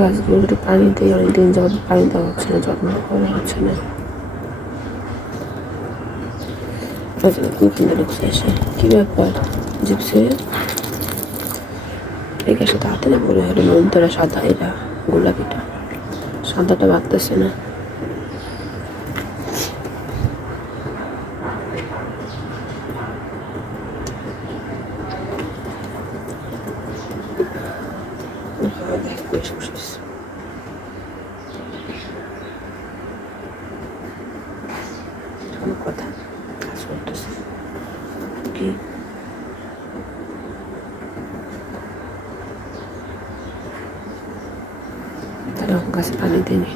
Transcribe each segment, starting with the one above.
গাছগুলোতে পানি দিয়ে, অনেকদিন যাবত পানি দেওয়া হচ্ছে না, যত্ন করা হচ্ছে না। ঢুকছে এসে? কী ব্যাপার? জিপসে? এই গাছটা তাড়াতাড়ি বড় হলো নন্তরা সাদা এরা গোলাপিটা সাদাটা বাড়তেছে না হ্যাঁ, দেখ, বেশ বসেছে। কোনো কথা কাজ করতেছে। কি? গাছে পানি দিনি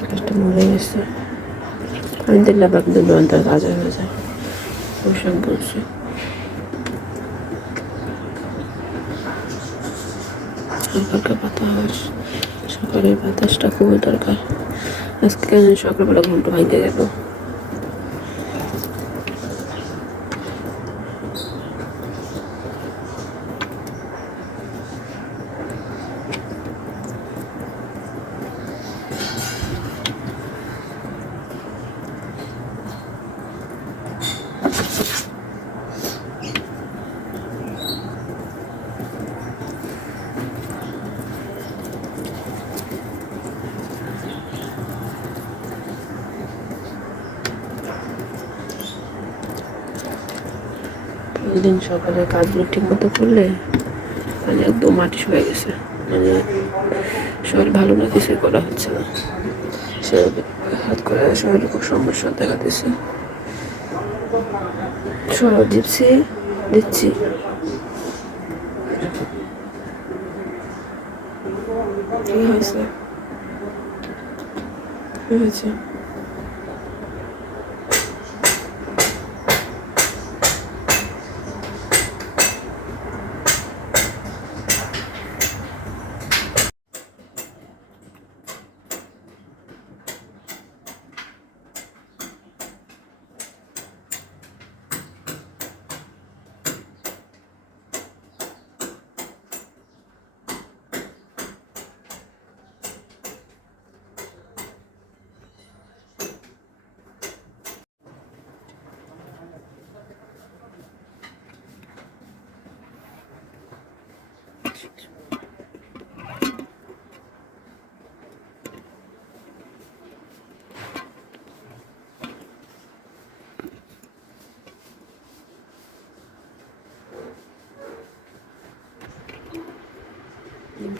গাছটা মরে গেছে। পানি দিলে আবার কিন্তু নয়নতার কাজ হয়ে যায়। পোশাক বলছে। সকালকার বাতাস সকালের বাতাসটা খুবই দরকার। আজকে কেন সকালবেলা ঘুমটা ভাঙতে গেল। প্রতিদিন সকালে কাজগুলো ঠিক মতো করলে মানে একদম মাটি শুয়ে গেছে। মানে শরীর ভালো না, কিছুই করা হচ্ছে না। হাত করে শরীরে খুব সমস্যা দেখা দিচ্ছে। দিচ্ছি দিচ্ছি। কি হয়েছে? হয়েছে?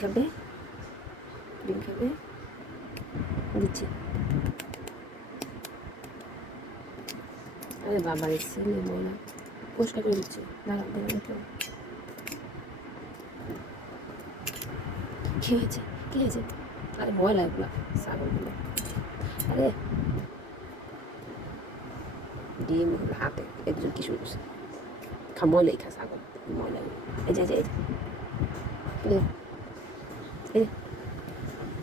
খাবে? ডিম খাবে? দিচ্ছি। আরে বাবা এসছে নেব না। পরিষ্কার করে দিচ্ছি। দাঁড়া দাঁড়া একটু। কি হয়েছে? আরে ময়লা এগুলো ছাগলগুলো আরে ডিম হাতে, একজন কি শুরু করছে খা, ময়লাই খা, ছাগল। ময়লা এই যে এই যে। এই যে।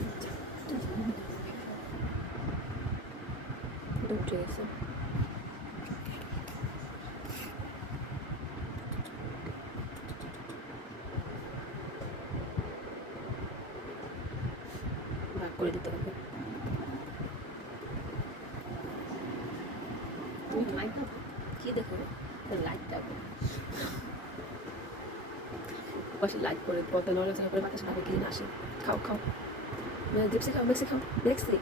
এই যে। এই যে। এটা উঠে গেছে ভাগ করে দিতে হবে তুমি লাইট দাও কি দেখো লাইট দাও পাশে লাইট করে পথে নড়াচড়া করে বাতাস খাবে কিনে আসে খাও খাও। জিপসি খাও মেক্সি খাও। মেক্সি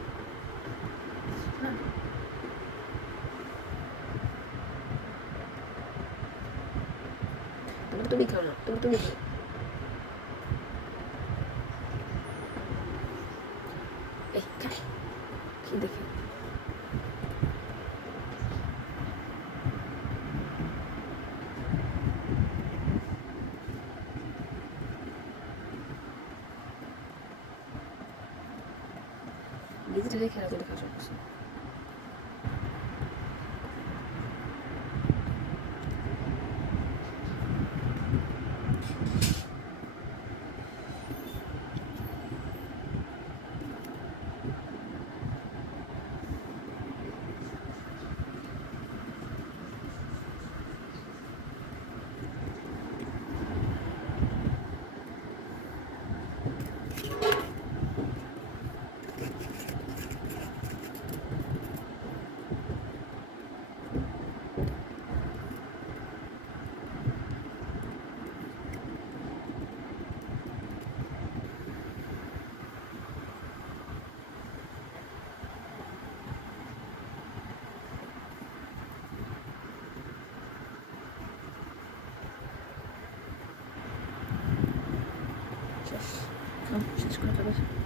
তুমি তুমি খাও না তুমি তুমি খাও। এই, খাই। কি দেখি ডিজিটালে খেলাধুলা দেখা সব কিছু শেষ করে চলেছে